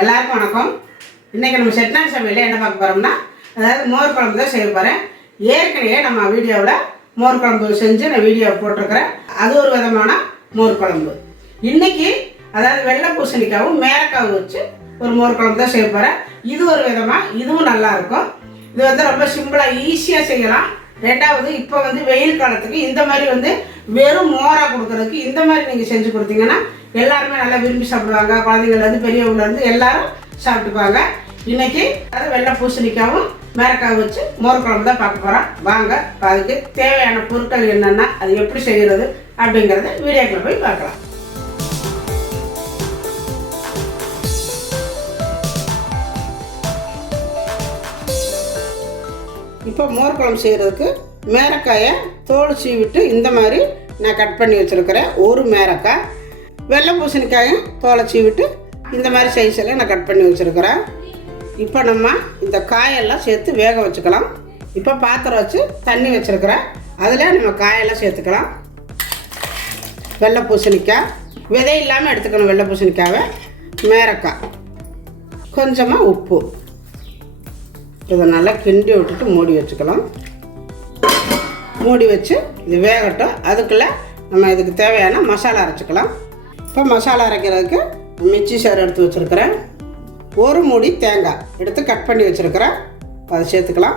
எல்லாருக்கும் வணக்கம். இன்றைக்கி நம்ம செட்டிநாடு சமையலில் என்ன பார்க்க போகிறோம்னா, அதாவது மோர் குழம்பு தான் செய்ய போகிறேன். ஏற்கனவே நம்ம வீடியோவில் மோர் குழம்பு செஞ்சு நான் வீடியோ போட்டிருக்கிறேன். அது ஒரு விதமான மோர் குழம்பு. இன்றைக்கி அதாவது வெள்ளை பூசணிக்காவும் மேரக்காவும் வச்சு ஒரு மோர் குழம்பு தான் செய்ய போகிறேன். இது ஒரு விதமாக, இதுவும் நல்லாயிருக்கும். இது வந்து ரொம்ப சிம்பிளாக ஈஸியாக செய்யலாம். ரெண்டாவது, இப்போ வந்து வெயில் காலத்துக்கு இந்த மாதிரி வெறும் மோராக கொடுக்குறதுக்கு இந்த மாதிரி நீங்கள் செஞ்சு கொடுத்தீங்கன்னா எல்லாருமே நல்லா விரும்பி சாப்பிடுவாங்க. குழந்தைங்கள்லேருந்து பெரியவங்கலேருந்து எல்லாரும் சாப்பிட்டுக்குவாங்க. இன்றைக்கி அது வெள்ளை பூசணிக்காவும் மேரக்காவும் வச்சு மோர் குழம்பு தான் பார்க்க போகிறோம். வாங்க, அதுக்கு தேவையான பொருட்கள் என்னென்னா, அது எப்படி செய்கிறது அப்படிங்கிறத வீடியோக்குள்ள போய் பார்க்கலாம். இப்போ மோர் குழம்பு செய்கிறதுக்கு மேரக்காயை தோல் சீவிட்டு இந்த மாதிரி நான் கட் பண்ணி வச்சுருக்கிறேன். ஒரு மேரக்காய். வெள்ளை பூசணிக்காயும் தோலை சீவிட்டு இந்த மாதிரி சைஸில் நான் கட் பண்ணி வச்சுருக்கிறேன். இப்போ நம்ம இந்த காயெல்லாம் சேர்த்து வேக வச்சுக்கலாம். இப்போ பாத்திரம் வச்சு தண்ணி வச்சுருக்கிறேன். அதில் நம்ம காயெல்லாம் சேர்த்துக்கலாம். வெள்ளை பூசணிக்காய் விதை இல்லாமல் எடுத்துக்கணும். வெள்ளை பூசணிக்காவை, மேரக்காய், கொஞ்சமாக உப்பு, இதை நல்லா கிண்டி விட்டுட்டு மூடி வச்சுக்கலாம். மூடி வச்சு இது வேகட்டும். அதுக்குள்ளே நம்ம இதுக்கு தேவையான மசாலா அரைச்சிக்கலாம். இப்போ மசாலா அரைக்கிறதுக்கு மிக்ஸி சார் எடுத்து வச்சுருக்கிறேன். ஒரு மூடி தேங்காய் எடுத்து கட் பண்ணி வச்சுருக்கிறேன். அதை சேர்த்துக்கலாம்.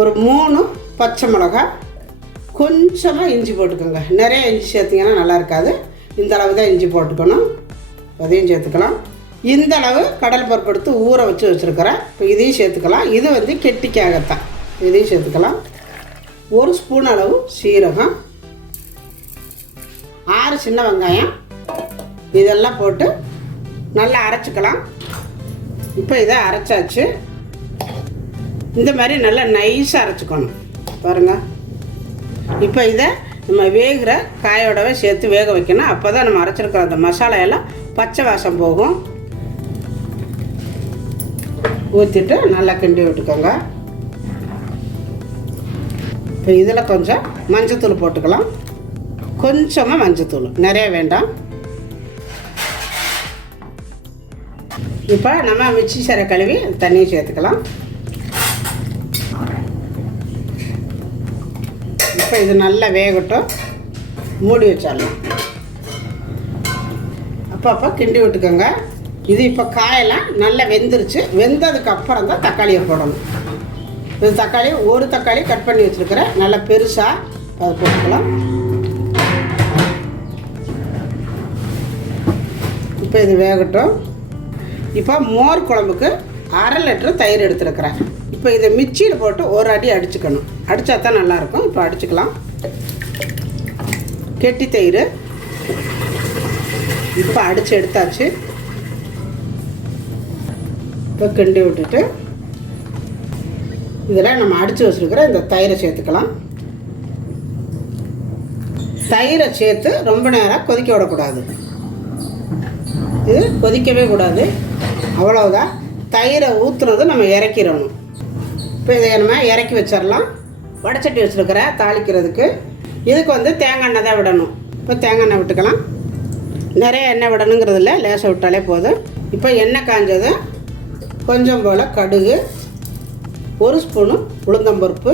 ஒரு 3 பச்சை மிளகாய், கொஞ்சமாக இஞ்சி போட்டுக்கோங்க. நிறைய இஞ்சி சேர்த்திங்கன்னா நல்லா இருக்காது. இந்த அளவு தான் இஞ்சி போட்டுக்கணும். அதையும் சேர்த்துக்கலாம். இந்த அளவு கடல் பருப்பு எடுத்து ஊற வச்சுருக்கிறேன். இப்போ இதையும் சேர்த்துக்கலாம். இது கெட்டிக்காகத்தான். இதையும் சேர்த்துக்கலாம். 1 ஸ்பூன் அளவு சீரகம், 6 சின்ன வெங்காயம், இதெல்லாம் போட்டு நல்லா அரைச்சிக்கலாம். இப்போ இதை அரைச்சாச்சு. இந்த மாதிரி நல்லா நைஸாக அரைச்சிக்கணும் பாருங்கள். இப்போ இதை நம்ம வேகிற காயோடவே சேர்த்து வேக வைக்கணும். அப்போ தான் நம்ம அரைச்சிருக்கிற அந்த மசாலா எல்லாம் பச்சை வாசம் போகும். ஊற்றிட்டு நல்லா கிண்டி விட்டுக்கோங்க. இப்போ இதில் கொஞ்சம் மஞ்சத்தூள் போட்டுக்கலாம். கொஞ்சமாக மஞ்சத்தூள், நிறைய வேண்டாம். இப்போ நம்ம மிக்ஸி சாரை கழுவி தண்ணியை சேர்த்துக்கலாம். இப்போ இது நல்லா வேகட்டும். மூடி வச்சிடலாம். அப்போ கிண்டி விட்டுக்கோங்க. இது இப்போ காயெல்லாம் நல்லா வெந்துருச்சு. வெந்ததுக்கு அப்புறம் தான் தக்காளியை போடணும். இது தக்காளி, ஒரு தக்காளி கட் பண்ணி வச்சுருக்கிறேன். நல்லா பெருசாக அதை போட்டுக்கலாம். இப்போ இது வேகட்டும். இப்போ மோர் குழம்புக்கு 1/2 லிட்டர் தயிர் எடுத்துருக்கிறேன். இப்போ இதை மிக்சியில் போட்டு ஒரு அடி அடிச்சுக்கணும். அடித்தா தான் நல்லாயிருக்கும். இப்போ அடிச்சுக்கலாம். கெட்டி தயிர் இப்போ அடித்து எடுத்தாச்சு. இப்போ கிண்டி விட்டுட்டு இதில் நம்ம அடித்து வச்சுருக்கிற இந்த தயிரை சேர்த்துக்கலாம். தயிரை சேர்த்து ரொம்ப நேரம் கொதிக்க விடக்கூடாது. இது கொதிக்கவே கூடாது. அவ்வளவுதான். தயிரை ஊற்றுறது நம்ம இறக்கிடணும். இப்போ இதை நம்ம இறக்கி வச்சிடலாம். வடைச்சட்டி வச்சுருக்கிற தாளிக்கிறதுக்கு இதுக்கு தேங்காய் எண்ணெய் தான் விடணும். இப்போ தேங்காய் எண்ணெய் விட்டுக்கலாம். நிறைய எண்ணெய் விடணுங்கிறதில்ல, லேசாக விட்டாலே போதும். இப்போ எண்ணெய் காஞ்சது கொஞ்சம் போல் கடுகு, 1 ஸ்பூனு உளுந்தம்பருப்பு,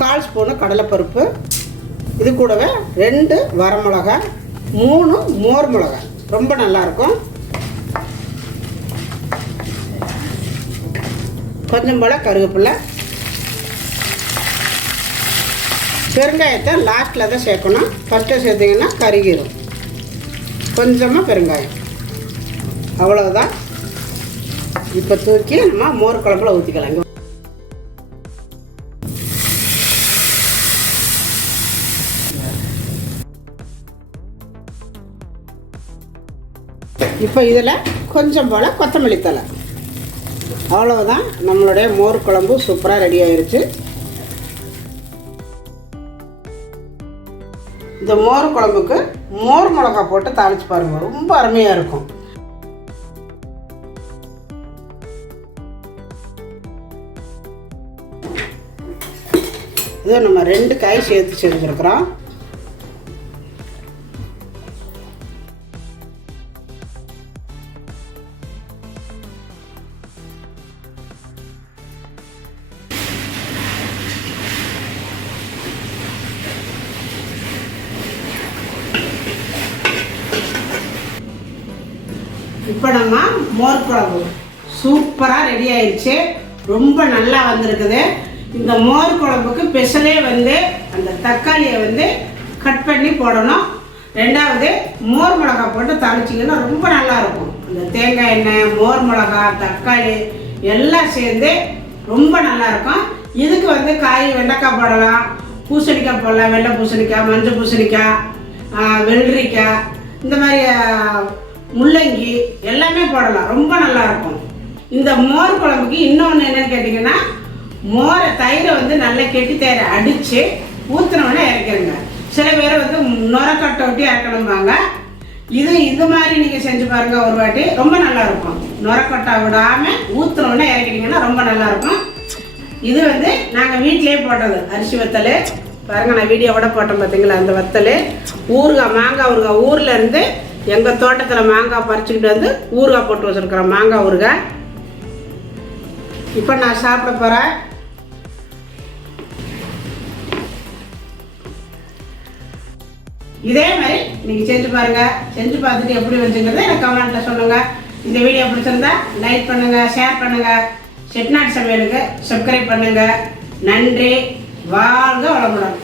1/4 ஸ்பூனு கடலைப்பருப்பு, இது கூடவே 2 வரமிளகாய், 3 மோர் மிளகாய், ரொம்ப நல்லாயிருக்கும். கொஞ்சம் போல் கருவேப்பிலை, பெருங்காயத்தை லாஸ்ட்டில் தான் சேர்க்கணும். ஃபஸ்ட்டு சேர்த்திங்கன்னா கருகிரும். கொஞ்சமாக பெருங்காயம், அவ்வளவுதான். இப்போ தூக்கி நம்ம மோர் குழம்புல ஊற்றிக்கலாம். இப்போ இதில் கொஞ்சம் போல் கொத்தமல்லி தழை, அவ்வளவுதான். நம்மளுடைய மோர் குழம்பு சூப்பராக ரெடி ஆயிடுச்சு. இந்த மோர் குழம்புக்கு மோர் மிளகா போட்டு தாளித்து பாருங்கள், ரொம்ப அருமையாக இருக்கும். இது நம்ம 2 காய் சேர்த்து செஞ்சுருக்குறோம். இப்போ நம்ம மோர் குழம்பு சூப்பராக ரெடி ஆயிடுச்சு. ரொம்ப நல்லா வந்திருக்குது. இந்த மோர் குழம்புக்கு ஸ்பெஷலே வந்து அந்த தக்காளியை வந்து கட் பண்ணி போடணும். ரெண்டாவது மோர் மிளகா போட்டு தாளிச்சிங்கன்னா ரொம்ப நல்லாயிருக்கும். அந்த தேங்காய் எண்ணெய், மோர் மிளகா, தக்காளி எல்லாம் சேர்ந்து ரொம்ப நல்லாயிருக்கும். இதுக்கு வந்து காய் வெண்டைக்காய் போடலாம், பூசணிக்காய் போடலாம், வெள்ளை பூசணிக்காய், மஞ்சள் பூசணிக்காய், வெள்ளரிக்காய், இந்த மாதிரி முள்ளங்கி எல்லாமே போடலாம். ரொம்ப நல்லாயிருக்கும். இந்த மோர் குழம்புக்கு இன்னொன்று என்னென்னு கேட்டிங்கன்னா, தயிரை வந்து நல்லா கெட்டி தயிரை அடித்து ஊற்றினோடனே இறக்கிடுங்க. சில பேர் வந்து நுரக்கட்டை ஒட்டி இறக்கணும்பாங்க. இது மாதிரி நீங்கள் செஞ்சு பாருங்கள் ஒரு வாட்டி. ரொம்ப நல்லாயிருக்கும். நுரக்கட்டை விடாமல் ஊற்றினோடனே இறக்கிட்டிங்கன்னா ரொம்ப நல்லாயிருக்கும். இது வந்து நாங்கள் வீட்டிலே போட்டது அரிசி வத்தல். பாருங்கள், நான் வீடியோவோட போட்டேன் பார்த்தீங்களா அந்த வத்தல். ஊறுகாய், மாங்காய் ஊறுகாய். ஊரில் இருந்து எங்கள் தோட்டத்தில் மாங்காய் பறிச்சுக்கிட்டு வந்து ஊறுகாய் போட்டு வச்சுருக்குறோம், மாங்காய் ஊறுகாய். இப்போ நான் சாப்பிட போகிறேன். இதே மாதிரி நீங்கள் செஞ்சு பாருங்கள். செஞ்சு பார்த்துட்டு எப்படி வந்துங்கிறத எனக்கு கமெண்ட்டில் சொல்லுங்கள். இந்த வீடியோ பிடிச்சிருந்தா லைக் பண்ணுங்கள், ஷேர் பண்ணுங்கள். செட்டிநாடு சமையலுக்கு சப்ஸ்கிரைப் பண்ணுங்கள். நன்றி. வாழ்க வளமுடன்.